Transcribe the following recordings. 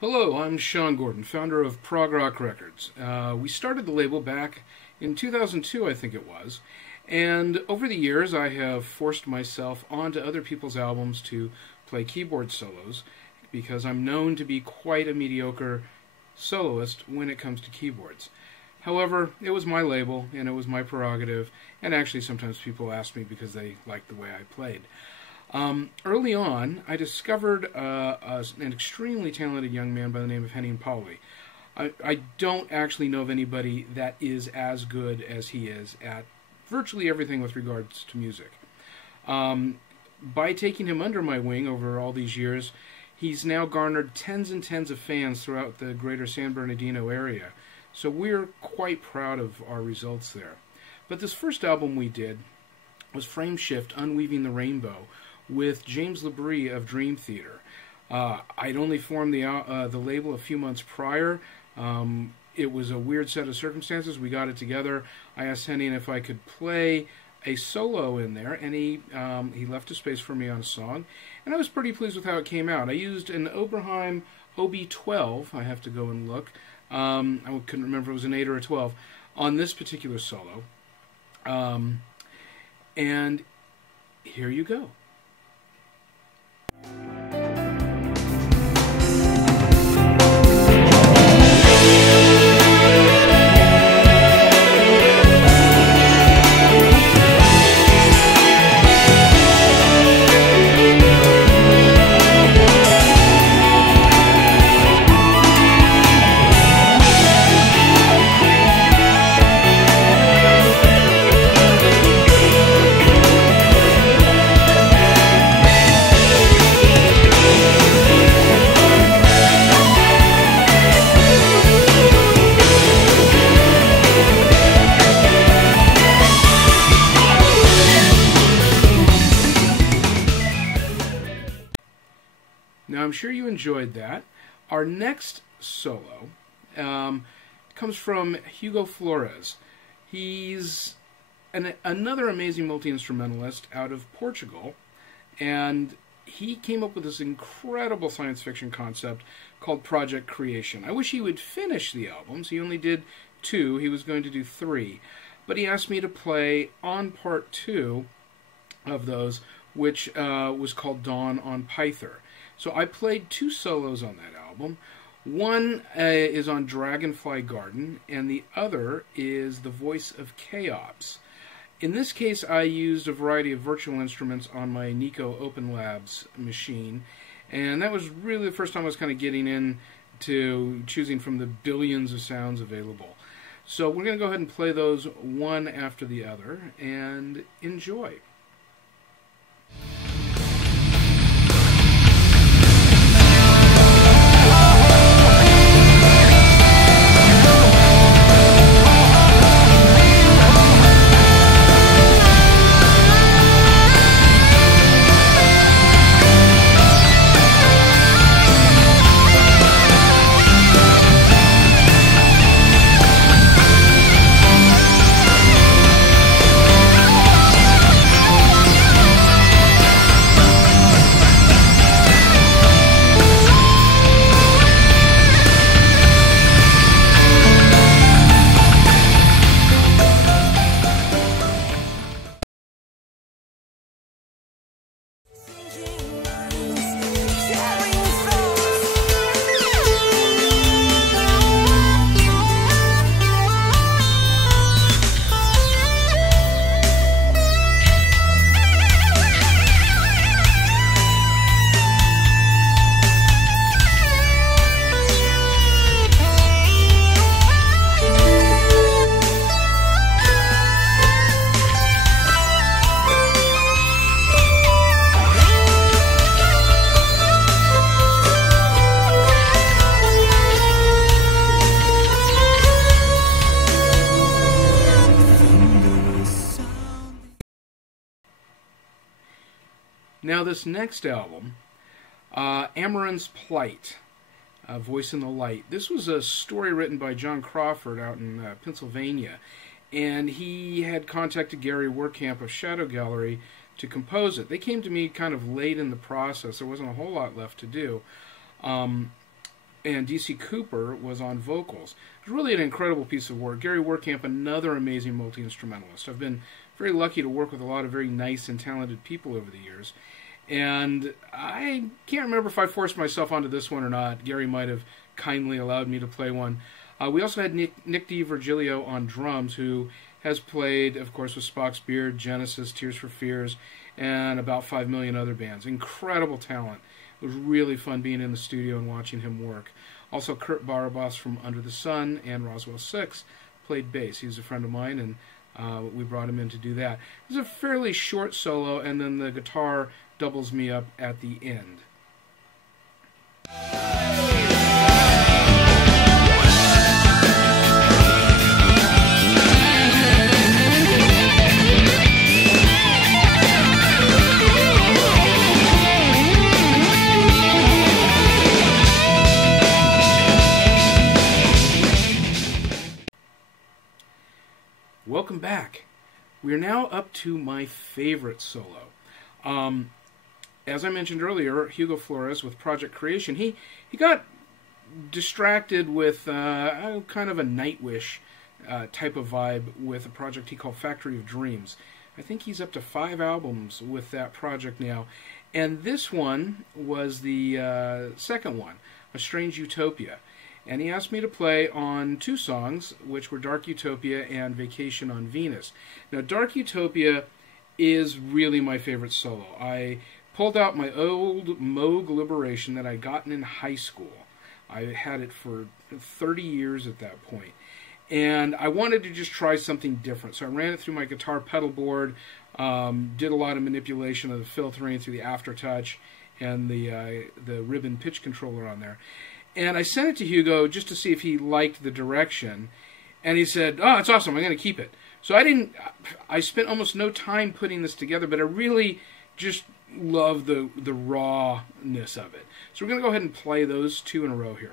Hello, I'm Sean Gordon, founder of Prog Rock Records. We started the label back in 2002, I think it was, and over the years I have forced myself onto other people's albums to play keyboard solos because I'm known to be quite a mediocre soloist when it comes to keyboards. However, it was my label and it was my prerogative, and actually sometimes people ask me because they liked the way I played. Early on, I discovered an extremely talented young man by the name of Henning Pauli. I don't actually know of anybody that is as good as he is at virtually everything with regards to music. By taking him under my wing over all these years, he's now garnered tens and tens of fans throughout the greater San Bernardino area. So we're quite proud of our results there. But this first album we did was Frame Shift, Unweaving the Rainbow, with James Labrie of Dream Theater. I'd only formed the label a few months prior. It was a weird set of circumstances. We got it together. I asked Henning if I could play a solo in there, and he left a space for me on a song, and I was pretty pleased with how it came out. I used an Oberheim OB12. I have to go and look. I couldn't remember if it was an 8 or a 12 on this particular solo. And here you go. Now, I'm sure you enjoyed that. Our next solo comes from Hugo Flores. He's another amazing multi-instrumentalist out of Portugal, and he came up with this incredible science fiction concept called Project Creation. I wish he would finish the albums. He only did 2. He was going to do 3. But he asked me to play on part 2 of those, which was called Dawn on Pyther. So I played 2 solos on that album. One is on Dragonfly Garden, and the other is The Voice of Chaos. In this case, I used a variety of virtual instruments on my Nico Open Labs machine, and that was really the first time I was kind of getting into choosing from the billions of sounds available. So we're going to go ahead and play those one after the other, and enjoy. Now this next album, Amaranth's Plight, Voice in the Light. This was a story written by John Crawford out in Pennsylvania, and he had contacted Gary Werkamp of Shadow Gallery to compose it. They came to me kind of late in the process. There wasn't a whole lot left to do. and D.C. Cooper was on vocals. It was really an incredible piece of work. Gary Werkamp, another amazing multi-instrumentalist. I've been very lucky to work with a lot of very nice and talented people over the years. And I can't remember if I forced myself onto this one or not. Gary might have kindly allowed me to play one. We also had Nick DiVirgilio on drums, who has played, of course, with Spock's Beard, Genesis, Tears for Fears, and about 5 million other bands. Incredible talent. It was really fun being in the studio and watching him work. Also, Kurt Barabas from Under the Sun and Roswell 6 played bass. He was a friend of mine, and we brought him in to do that. It was a fairly short solo, and then the guitar doubles me up at the end. Welcome back. We are now up to my favorite solo. As I mentioned earlier, Hugo Flores with Project Creation, he got distracted with kind of a Nightwish type of vibe with a project he called Factory of Dreams. I think he's up to 5 albums with that project now. And this one was the second one, A Strange Utopia. And he asked me to play on 2 songs, which were Dark Utopia and Vacation on Venus. Now, Dark Utopia is really my favorite solo. I pulled out my old Moog Liberation that I'd gotten in high school. I had it for 30 years at that point. And I wanted to just try something different. So I ran it through my guitar pedal board, did a lot of manipulation of the filtering through the aftertouch and the ribbon pitch controller on there. And I sent it to Hugo just to see if he liked the direction. And he said, "Oh, it's awesome. I'm going to keep it." So I spent almost no time putting this together, but I really just love the rawness of it. So we're going to go ahead and play those 2 in a row here.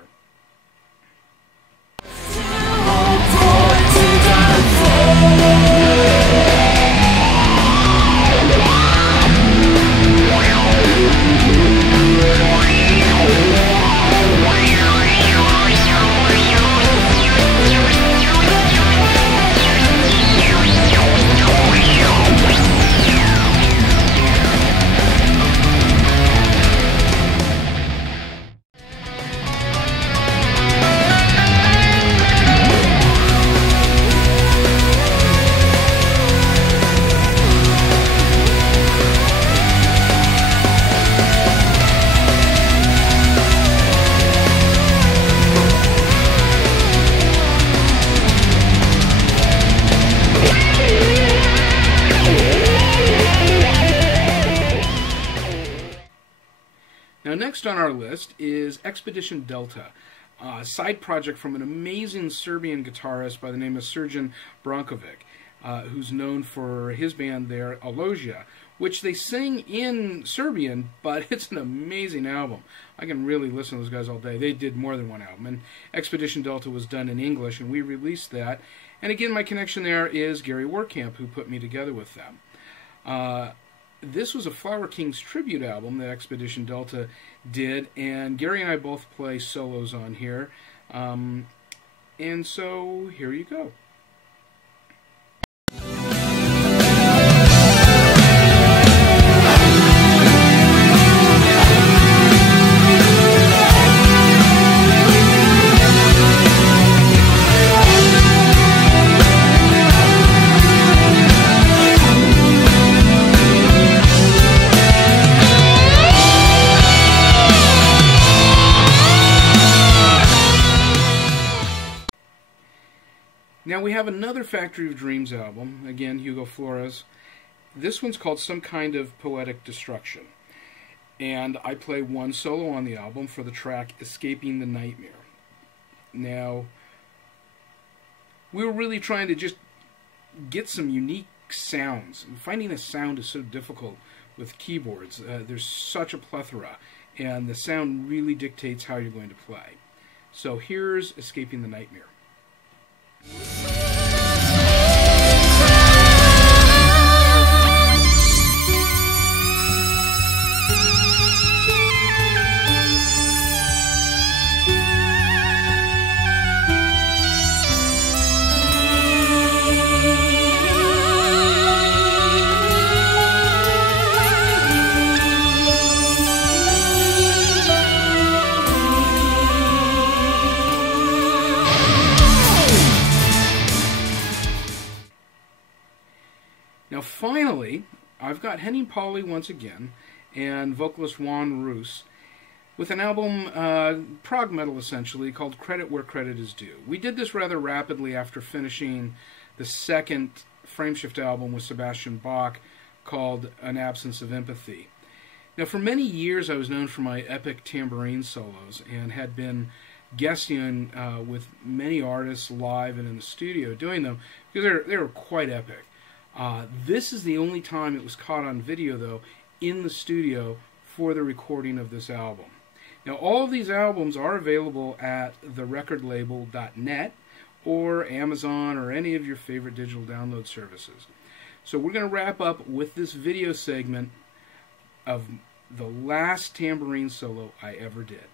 Now, next on our list is Expedition Delta, a side project from an amazing Serbian guitarist by the name of Srđan Brankovic, who's known for his band there, Alogia, which they sing in Serbian, but it's an amazing album. I can really listen to those guys all day. They did more than one album, and Expedition Delta was done in English, and we released that. And again, my connection there is Gary Werkamp, who put me together with them. This was a Flower Kings tribute album that Expedition Delta did, and Gary and I both play solos on here. And so, here you go. Now we have another Factory of Dreams album, again Hugo Flores. This one's called Some Kind of Poetic Destruction. And I play one solo on the album for the track Escaping the Nightmare. Now, we were really trying to just get some unique sounds. Finding a sound is so difficult with keyboards. There's such a plethora, and the sound really dictates how you're going to play. So here's Escaping the Nightmare. finally, I've got Henning Pauly once again and vocalist Juan Roos with an album, prog metal essentially, called Credit Where Credit Is Due. We did this rather rapidly after finishing the second Frameshift album with Sebastian Bach called An Absence of Empathy. Now, for many years I was known for my epic tambourine solos and had been guesting with many artists live and in the studio doing them because they were quite epic. This is the only time it was caught on video, though, in the studio for the recording of this album. Now, all of these albums are available at therecordlabel.net or Amazon or any of your favorite digital download services. So we're going to wrap up with this video segment of the last tambourine solo I ever did.